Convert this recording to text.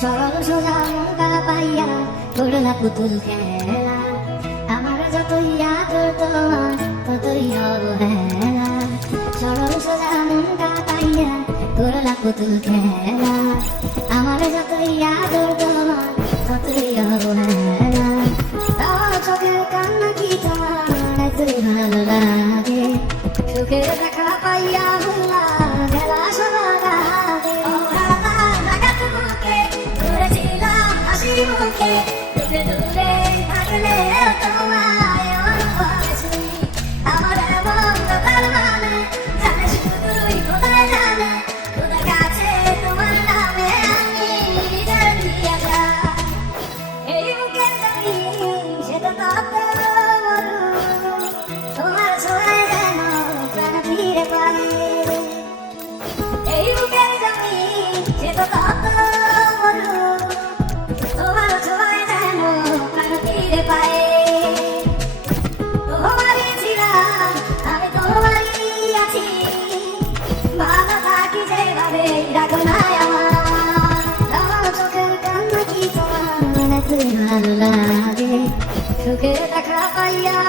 সরল সোজা মনটা পাইয়া করলা পুতুল খেলা আমার যতই আদর তোমার ততই অবহেলা সরল সোজা মনটা পাইয়া করলা পুতুল খেলা আমার যতই আদর তোমার ততই অবহেলা তাও চোখের কান্না কি তোমার এতই ভালো লাগে সুখের দেখা পাইয়া you. ভালো লাগে? সুখের দেখা পাইয়া